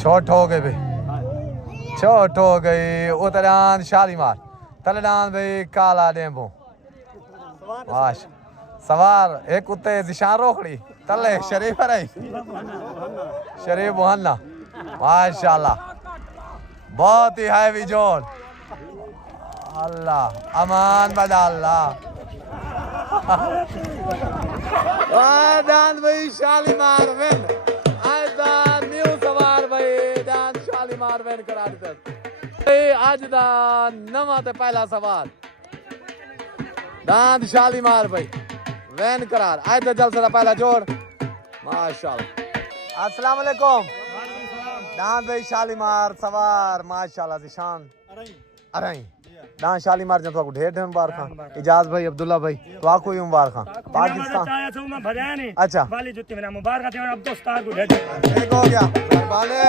छोट हो गई भाई, छोट हो गई। उतरान शालीमार तलडान भाई काला डेंबू माश सवार एक उत्ते जिशान रोकड़ी तले शरीफ रही शरीफ मुहन्ना माशाल्लाह बहुत ही हैवी जोन अल्लाह अमान बदा अल्लाह दान भाई शालीमार विन आज दान न्यू सवार भाई दान शालीमार विन करा दिता आज दान नवा ते पहला सवार दान शालीमार भाई वैन करार आज तो जलसे पहला जोड़ माशाल्लाह। अस्सलाम वालेकुम दान भाई शालीमार सवार माशाल्लाह जिशान अरई दान शालीमार जब तो ढेर ढेर मुबारक खान इजाज भाई अब्दुल्ला भाई तो आपको भी मुबारक खान पाकिस्तान अच्छा वाली जुत्ती मेरा मुबारक है अब दोस्तार को ढेर ठीक हो गया वाले।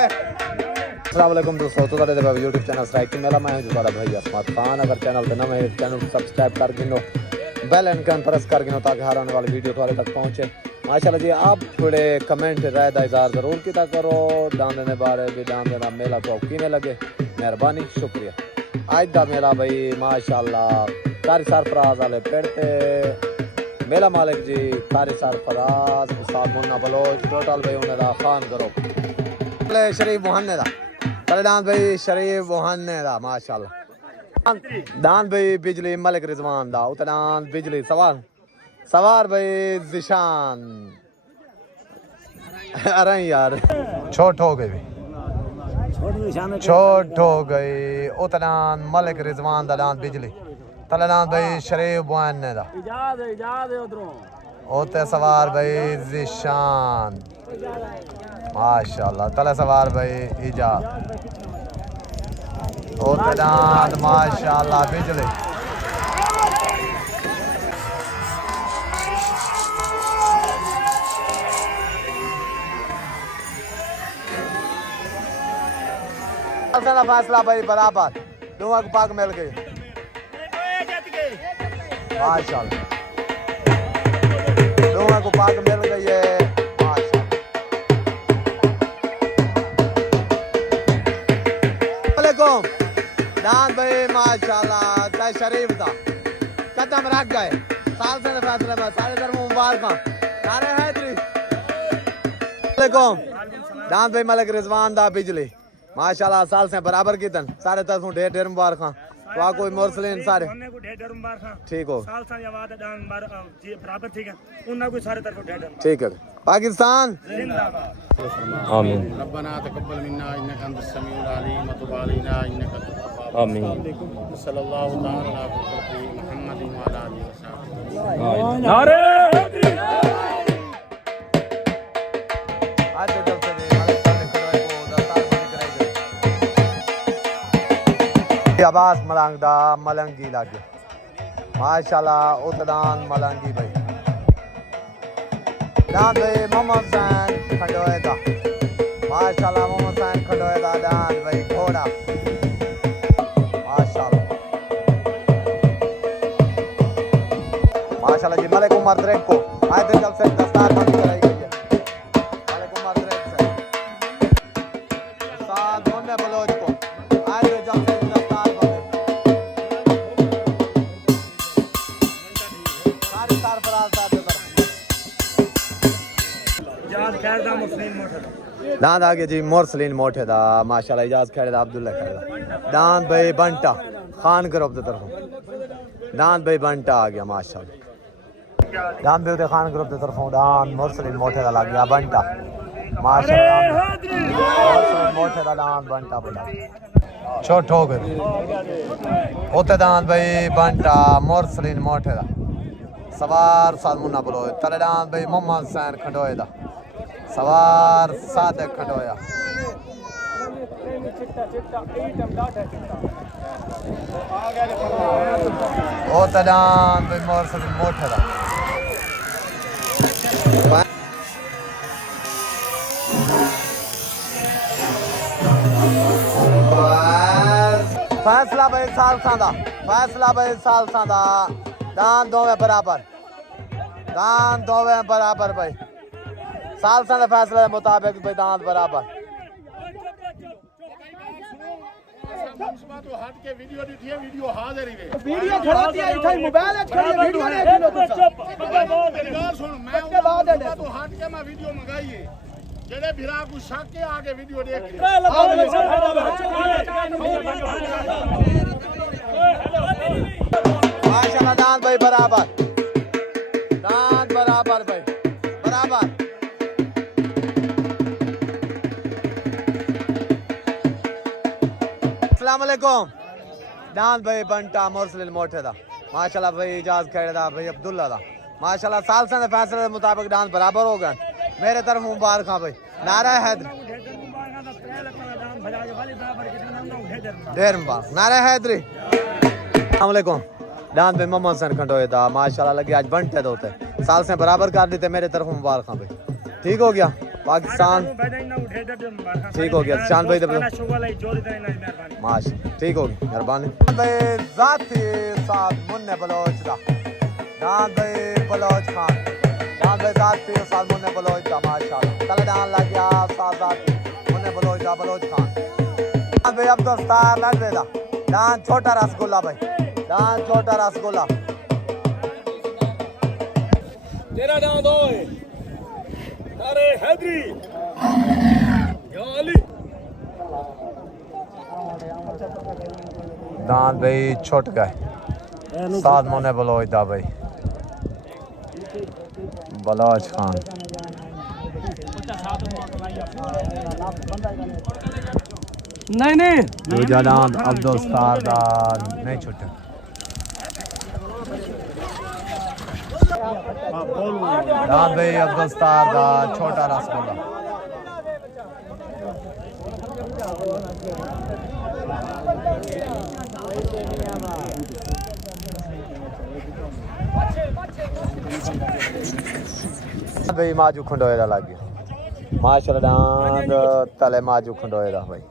अस्सलाम वालेकुम दोस्तों तो तेरे भाई YouTube चैनल स्ट्राइकिंग मेरा मैं हूं तुम्हारा भाई अस्मत खान। अगर चैनल पे नए हैं चैनल को सब्सक्राइब कर गिनो बेल आइकन प्रेस कर गिनो ताकि हर आने वाली वीडियो तुम्हारे तक पहुंचे। माशाल्लाह जी आप थोड़े कमेंट राय दा इज़हार जरूर किया करो दान देने बारे भी दान देना मेला को कीने लगे मेहरबानी शुक्रिया। आज दा मेला भाई माशाल्लाह कारी सरफराज वाले पेड़ते मेला मालिक जी कारी सरफराज उस्ताद मुन्ना बलोच टोटल भाई उन्हें दा खान करो शरीफ मुहन्ने दा तलेदान भाई शरीफ मुहन्ने दा माशाल्लाह दान भाई बिजली मलिक रिजवान दा उतरान बिजली सवार सवार भाई जिशान अरे यार छोट हो गई छोट हो गई उतरान मलिक रिजवान दा दान बिजली तलेदान भाई शरीफ मुहन्ने दा ओते सवार भाई जिशान माशाल्लाह तले सवार भाई इजाज उतरान माशाल्लाह बिजली फासला भाई बराबर दोनों को पाक मिल गई माशाल्लाह दोनों को पाक मिल गई है माशाल्लाह। दान भाई माशाल्लाह तय शरीफ था कदम रख गए साल से फैसले में सारे धर्म मुबारक नारे हैदरी दान भाई मलिक रिजवान दा बिजली माशाल्लाह साल से बराबर की तन सारे तरफों ढेर ढेर मुबारक तो कोई मोरसलीन सारे ठीक हो ठीक है पाकिस्तान आमीन रब्बना तकब्बल मिन्ना इन्नका अंतस समीउल अलीम व तुब अलैना इन्नका आमीन सल्लल्लाहु तआला अला मुहम्मद व अला आलिहि वसल्लम नारे आज जब से आवाज मलंगदा मलंगी लागे माशाल्लाह उतरान मलंगी भाई दान भाई मोहम्मद हुसैन खंडोएदा माशाल्लाह मोहम्मद हुसैन खंडोएदा दान भाई घोड़ा माशाल्लाह माशाल्लाह जी मलिक उमर द्रेक को आए थे जब से दस्तार बंदी कराई गई है मलिक उमर द्रेक से साथ मुन्ने बलोच को आए थे जब से दस्तार बंदी सारे सरफराज साथ दांत आगे जी मोरसलीन मोटे दा माशाल्लाह इजाज खेड़े दा अब्दुल्ला खेड़े दा दांत भाई बंटा खान ग्रुप दे तरफों दांत भाई बंटा आ गया माशाल्लाह दांत भाई खान ग्रुप दे तरफों दांत मोरसलीन मोटे दा लग गया बंटा माशाल्लाह मोरसलीन मोटे दा दांत बंटा बोला छोट हो गए ओते दांत भाई बंटा मोरसलीन मोटे दा सवार साद मुन्ना बोलो तले दांत भाई मोहम्मद हुसैन खंडोए दा सवार सादक खंडोया ओ तदान भाई मोरसलीन मोटे दा फैसला भाई साल सांदा फैसला भाई साल सांदा दान दोवे बराबर दान दोवे बराबर भाई साल सांदा फैसले के मुताबिक भाई दान बराबर तो हट के वीडियो दिखी है वीडियो हाजिर ही वे वीडियो खड़ोती है इथे मोबाइल है खड़ी वीडियो देख लो मेरी बात सुन मैं तो हट के मैं वीडियो मंगाई है जेड़े भिरा को शक के आगे वीडियो देख माशाल्लाह दान भाई बराबर भाई बराबर अस्सलाम वालेकुम दान भाई बंटा मुरसलिल मोटे दा माशाल्लाह भाई इजाज खेड़े दा भाई अब्दुल्ला दा माशाल्लाह साल से फैसले के मुताबिक डांस बराबर हो गए मेरे तरफ मुबारक भाई नारा हैदरी ढेर मुबारक नारा हैदरी अस्सलाम वालेकुम दान भाई मोहम्मद हसन खंडोए दा माशाल्लाह लगे आज बनते दोते साल से बराबर कर दी मेरे तरफ मुबारक भाई ठीक हो गया पाकिस्तान ठीक हो गया शान भाई माशा ठीक हो गया मेहरबानी भाई जाती साथ मुन्ने बलोच दा दान भाई बलोच खान दान भाई जाती साथ मुन्ने बलोच दा माशाल्लाह कल दान लग गया साथ जाती मुन्ने बलोच दा बलोच खान दान भाई अब्दुल स्टार लड़वे दा दान छोटा रसगुल्ला भाई दान छोटा रसगुल्ला तेरा नाम दो अरे हैदरी या अली दान भाई छोट गए साथ मोने बलोच दा भाई बलोच खान नहीं दूजा दान अब्दुल स्टार दा नहीं छुटे दान भाई अब्दुल स्टार दा छोटा रसगुल्ला भाई माजू खंडोए दा लग गया माशाल्लाह दान तले माजू खंडोए दा भाई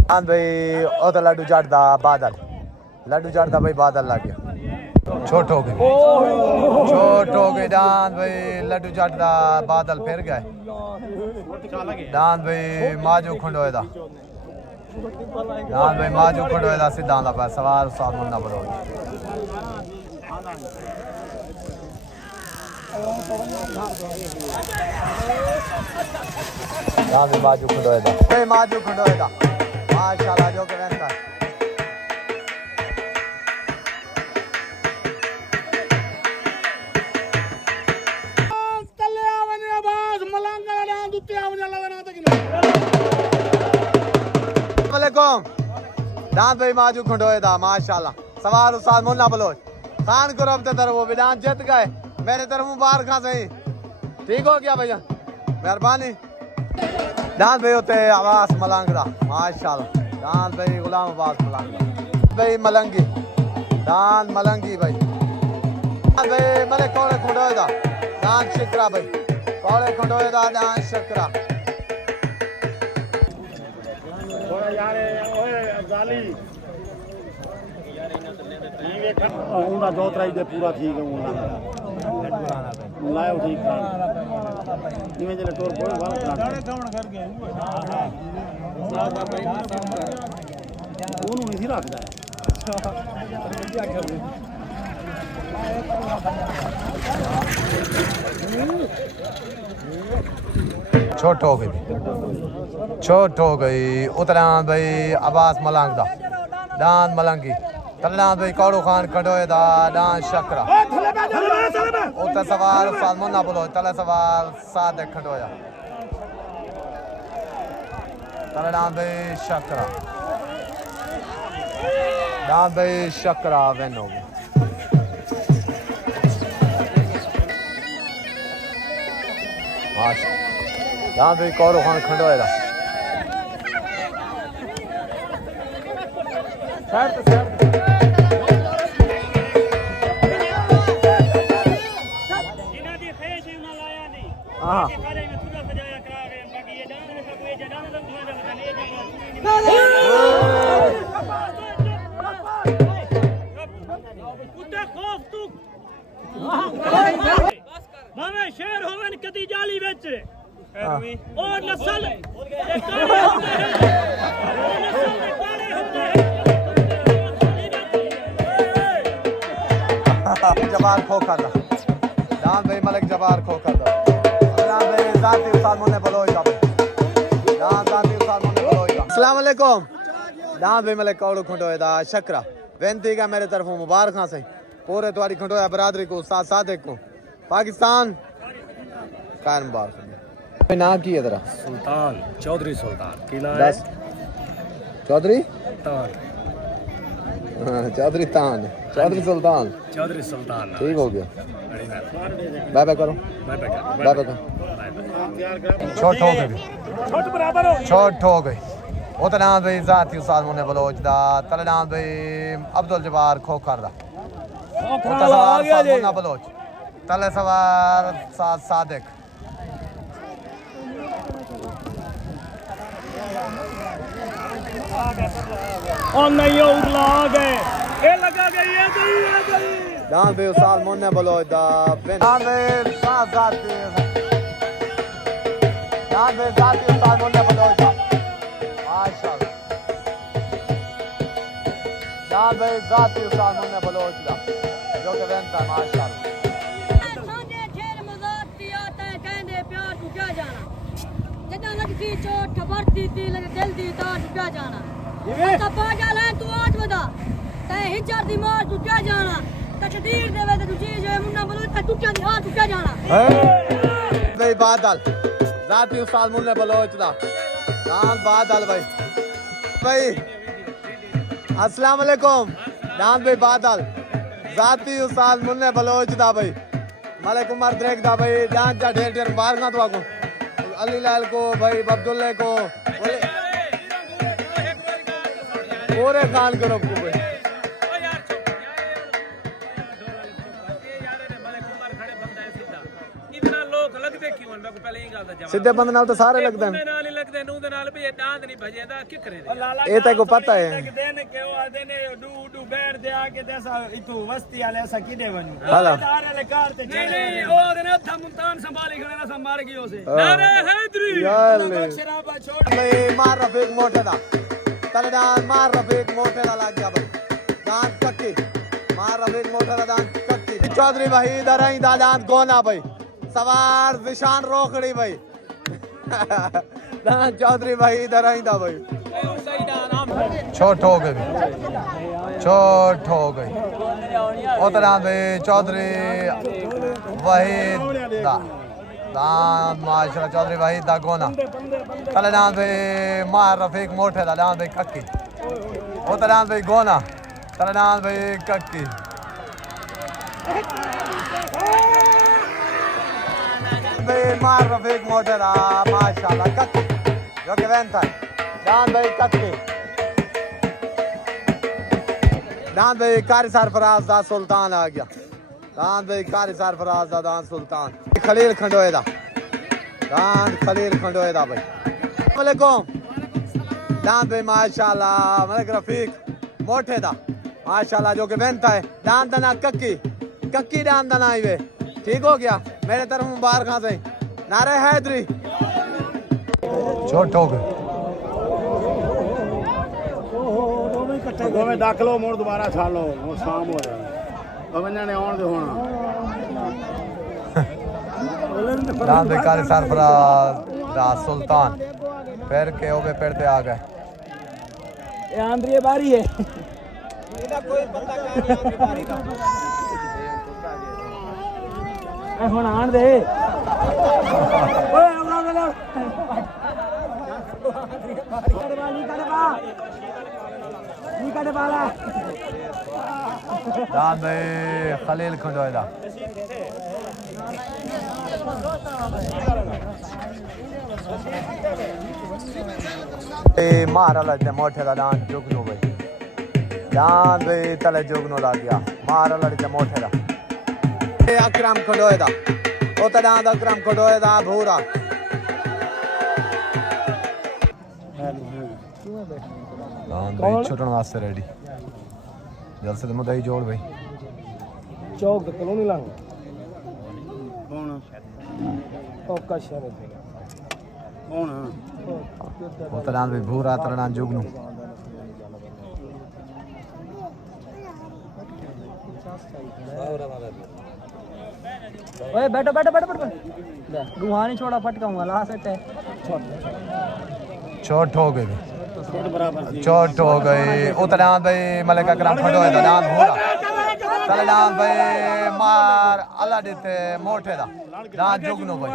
दान भाई ओ तो लड्डू जट दा बादल भाई बादल लग गया छोट हो गए दान भाई लड्डू जट दा बादल फिर गए दान भाई माजू खंडोए दा सीधा दा पै सवार साथ मुन्ना बलोच दान भाई माजू खंडोए दा माशाल्लाह जो के वेंदा दान भाई माजू खंडोए दा माशाल्लाह सवार उस्ताद मुन्ना बलोच खान को रब तर वो विधान जीत गए मेरे तरफ मुबारक सही ठीक हो गया भैया मेहरबानी दान भाई होते आवास मलंगड़ा माशाल्लाह दान भाई गुलाम आवास मलंगड़ा भाई मलंगी दान मलंगी भाई मले कौड़े खंडोए दा दान शिकरा भाई कौड़े खंडोए दा दान शिकरा यार ओए गाली उनका दो त्राई दे पूरा ठीक है उनका लायो ठीक है इमे जले तोर कोई बात सारे कौन कर गए ओनु नहीं रखदा छोट हो गई उतरा भाई आवास मलंग दा दान मलंगी तलना भाई कौड़ू खान खंडोए दा दान शकरा उते सवार साल मुन्ना बोलो तले सवार साथ खंडोया तलना भाई शकरा दान भाई शकरा वेनो माशा दान भाई कौड़ू खान खंडोए दा शेर होवन कदी जाली बेच और नस्ल मलिक जबार खोखर दा दान भाई मलिक जबार खोखर दा दान भाई जाती उस्ताद मुन्ने बलोच दा दान जाती उस्ताद मुन्ने बलोच दा अस्सलाम वालेकुम दान भाई मलिक कौड़ू खंडोए दा शकरा बेनती का मेरे तरफों मुबारक से पूरे तुम्हारी खंडोया बरादरी को उस्ताद सादिक को पाकिस्तान कायम मुबारक ना की है तेरा सुल्तान चौधरी सुल्तान किला है 10 चौधरी तान चौधरी तान चौधरी सुल्तान चौधरी सुल्तान ठीक हो गया बाय बाय करो बाय बाय करो छोट हो गई छोट बराबर हो छोट हो गई उतना भाई जाती उस्ताद मुन्ने बलोच दा तलनान भाई अब्दुल जबार खोखर दा आ गया जी मुन्ना बलोच तले सवार साद सादिक और नहीं उड़ला आ गए ये लगा गई ये गई दान भाई उस्ताद मुन्ने बलोच दा दान भाई साद जाती दान भाई जाती उस्ताद मुन्ने बलोच दा माशाल्लाह दान भाई जाती उस्ताद मुन्ने बलोच दा जो के बनता माशाल्लाह साडे ठेर मजाक दी आता है कहने प्यार तू क्या जाना जदा लगती चोट खबरती थी लगे दिल दी तार तू क्या जाना तो पागल है तू आज बता ते हिजर दी मार तू क्या जाना तकदीर देवे ते तू चीज है मुन्ना बोलो तू क्या दी हां तू क्या जाना भाई बादल जाती उस्ताद मुन्ने बलोच दा दान बादल भाई भाई अस्सलाम वालेकुम दान भाई बादल जाती उस्ताद मुन्ने बलोच दा भाई मलिक उमर द्रेक दा भाई दान जा ढेर ढेर मुबारक तो आपको अली लाल को भाई अब्दुल्ला को पूरे खान ग्रुप को भाई इतना लोग लगते क्यों मैं को पहले ही गल दा जवाब सीधे बंद नाल तो सारे लगते हैं नाल ही लगते नू दे नाल भी ये डांद नहीं भजेदा की करे ये तो को पता है दिन के आदे ने डू डू बैठ दे आके देसा इतु वस्ती वाले ऐसा किदे वनु हाला तारे कार ते नहीं नहीं ओ दे ने था मुल्तान संभाली खड़े ना संभाल गयो से नारे हैदरी यार शराबा छोड़ भाई मार रफीक मोटे दा तलदान मार रफीक मोटे दा लग गया भाई दांत कक्की मार रफीक मोटे दा दांत कक्की चौधरी भाई दराई दा दांत गोना भाई सवार निशान रोकड़ी भाई दांत चौधरी भाई दराई दा भाई छोट हो गई छोट हो गई उतना भाई चौधरी वहीद दा दान माशरा चौधरी वहीद दा गोना तले दान भाई मार रफीक मोटे दा दान भाई कक्की उतना दान भाई गोना तले दान भाई कक्की भाई मार रफीक मोटे दा माशाल्लाह कक्की जो के वेंता दान भाई कक्की दान भाई कारी सरफराज दा सुल्तान आ गया दान भाई कारी सरफराज दा दान सुल्तान खलील खंडोए दा दान खलील खंडोए दा भाई वालेकुम दान भाई माशाल्लाह मलिक रफीक मोटे दा माशाल्लाह जो के बनता है दान दना कक्की कक्की दान दना ही वे ठीक हो गया मेरे तरफ मुबारक से नारे हैदरी छोट हो गए दोवें दख लो मुड़ दोबारा छाड़ लो मुड़ शाम हो जाए अब इन्हां ने आउण दे होना दान भाई कारी सरफराज दा सुल्तान पैर के ओबे पेड़ पे आ गए ये आंद्रिये बारी है ए हुन आन दे ओए अल्लाह अल्लाह निकाले बाला दान भाई खलील खंडोए दा मारा लड़ते मोटे दा दान जुगनू भाई दान भाई तले जुगनू लग गया मारा लड़ते मोटे दा अकरम खंडोए दा ओता दान अकरम खंडोए दा भूरा दान भाई छुटन वास्ते रेडी जल्द से मुदई जोड़ भाई चौक ते कॉलोनी लांग कौन ओका शहर कौन ओता दान भाई भूरा तले दान जुगनू ओए बैठो बैठो बैठो बैठो रूहानी छोड़ा फटकाऊंगा ला सकते हैं चोट हो गई छोट बराबर थी चोट हो गई उतरान भाई मलिक अकरम खड़ो है दान भूरा तलडान भाई मार अल्लाह देते मोटे दा दान जुगनो भाई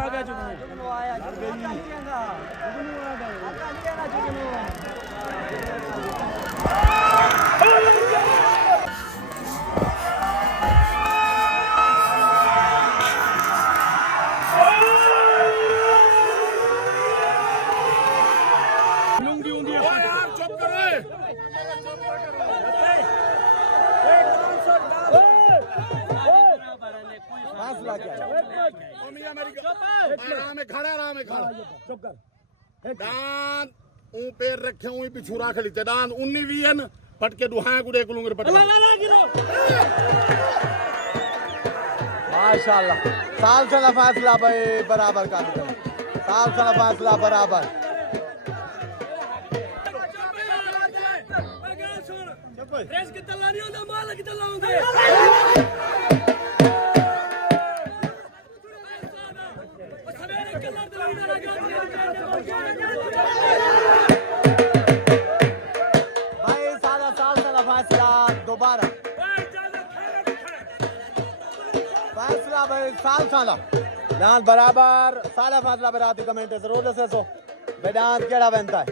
दान ऊ पैर रखे ऊ पिछू राख ली दान 19 20 पटके दुहां गुडे कुलुंगर पटके माशाल्लाह साल से फैसला भाई बराबर का साल से फैसला बराबर रेस के तल्ला नहीं होता माल की तल्ला होंगे भाई साला साल से फैसला दोबारा फैसला भाई साल साला दांत बराबर साला फैसला बराती कमेंट जरूर से सो बेदांत केड़ा बनता है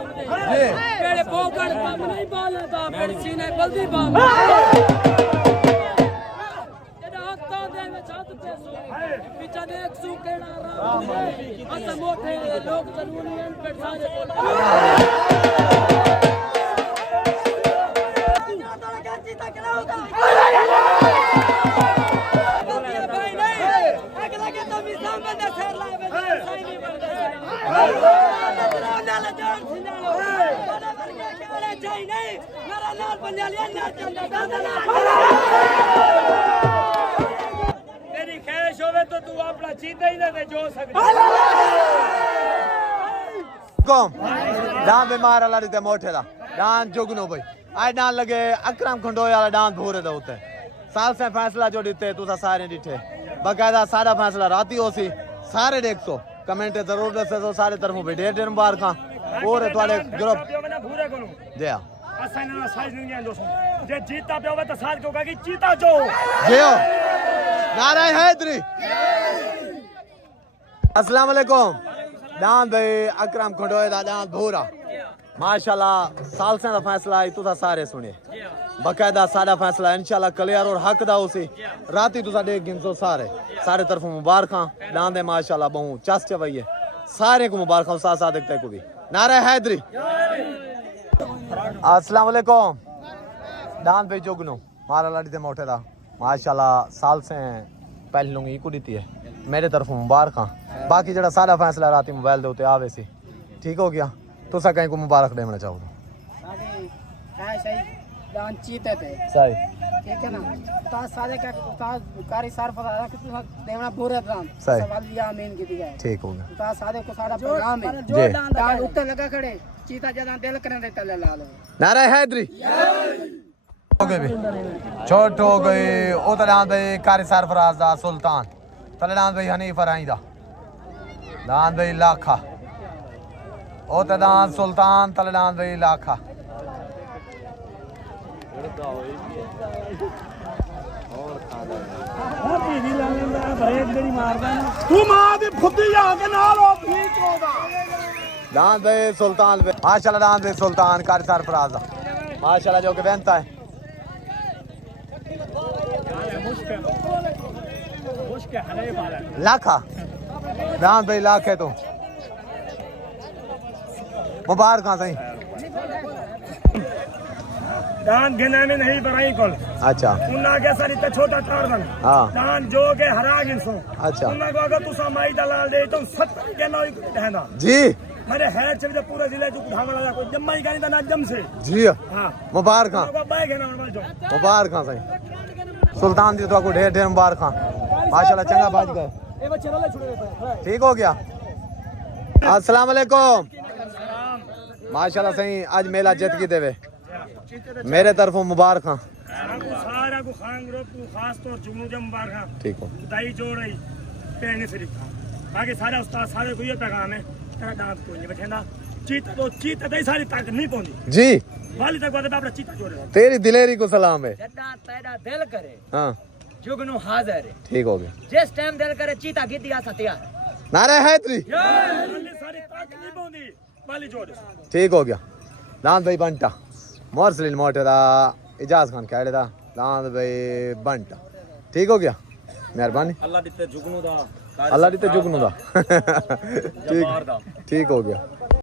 पेड़े पोकड़ कम नहीं बालता पेड़ सीने बल्दी बाल तेरा हफ्ता दे में छात पे सो पीछा देख सू केड़ा राम अस मोटे लोग जरूरी हैं पेड़ सारे भाई नहीं अगला के तो मिसाल बंदे शेर लाए सही नहीं बनते तेरी ख्वाहिश होवे तो तू अपना चीता ही ना दे जो सकती कौम दान बीमार अल्लाह दे मोटे दा दान जुगनो भाई आज दान लगे अकरम खंडोया वाला दान भूरे दा होते साल से फैसला जो दिते तू सारे दिठे बकायदा सारा फैसला राती होसी सारे देख सो कमेंट जरूर दसे तो सारे तरफों पे ढेर ढेर मुबारक और तुम्हारे ग्रुप भूरे को दया असां ना साइज नहीं है दोस्तों जे जीता पे होवे तो साल को कहा कि जीता जो जियो नारा हैदरी अस्सलाम वालेकुम दान भाई अकरम खंडोए दा दान भूरा माशाल्लाह साल से दा फैसला तू सारे सुने बकायदा सारा फैसला इंशाल्लाह क्लियर और हक दा उसी राती तुसा देख गिनसो सारे तरफों मुबारक दान दे माशाल्लाह बहु चस चवइए सारे को मुबारक साथ साथ देखते को भी नारा हैदरी अस्सलाम वालेकुम दान भाई जोगनो मारा लड़ी दे मोटे दा माशाल्लाह साल से पहली लूंगी को दी है मेरे तरफों मुबारक बाकी जड़ा सारा फैसला राती मोबाइल दे उते आवे सी ठीक हो गया तुसा कहीं को मुबारक देना चाहो सही दान चीते थे सही ठीक है ना उस्ताद सारे का उस्ताद कारी सार पता रहा कि तू देना पूरे दान सही सवाल दिया आमीन की दिया ठीक हो गया उस्ताद सारे को सारा प्रोग्राम है जी दान उत्ते लगा खड़े चीता जदा दिल करने देता ले ला लो नारा हैदरी हो गए भी छोट हो गए ओ तलान भाई कारी सरफराज दा सुल्तान तलान भाई हनीफ राई दा दान भाई लाखा ओ तलान सुल्तान तलान भाई लाखा दान भाई सुल्तान माशाल्लाह दान भाई सुल्तान कारी सरफराज दा माशाल्लाह जो के बेनता है लाखा दान भाई लाख है तो मुबारक सही दान गिने में नहीं बराई कल अच्छा उन्ना के सारी ते छोटा तार बन हाँ दान जो के हरा गिनसो अच्छा उन्ना को अगर तू समाई दलाल दे तो 70 के नई कहना जी मेरे हेड से भी पूरा जिले जो ढांगला कोई जम्मा ही गानी दा ना जम से जी हां मुबारक को बैग है ना उन जो मुबारक साईं सुल्तान दी तो ढेर ढेर मुबारक माशाल्लाह चंगा बाज गए ठीक हो गया अस्सलाम वालेकुम माशाल्लाह सही आज मेला जीत की देवे मेरे तरफों मुबारक सारा को खान ग्रुप को खास तौर जुगनू जम मुबारक ठीक हो दाई जोड़ रही पहने से लिखा बाकी सारे उस्ताद सारे को ये पैगाम है तेरा दांत कोई नहीं बैठेंदा चीता तो चीता दे सारी ताकत नहीं पहुंची जी वाली तक बात अपना चीता जोड़ रहा तेरी दिलेरी को सलाम है जदा तेरा दिल करे हाँ जुगनू हाजिर है ठीक हो गया जिस टाइम दिल करे चीता गिद्दी आसा तैयार नारे हैदरी वाली सारी ताकत नहीं पहुंची वाली जोड़ ठीक हो गया दांत भाई बंटा मोरसलिन मोटे दा इजाज खान कहड़े दा दांत भाई बंटा ठीक हो गया मेहरबानी अल्लाह दिते जुगनू दा अल्लाह दी ते जुगनू दा ठीक हो गया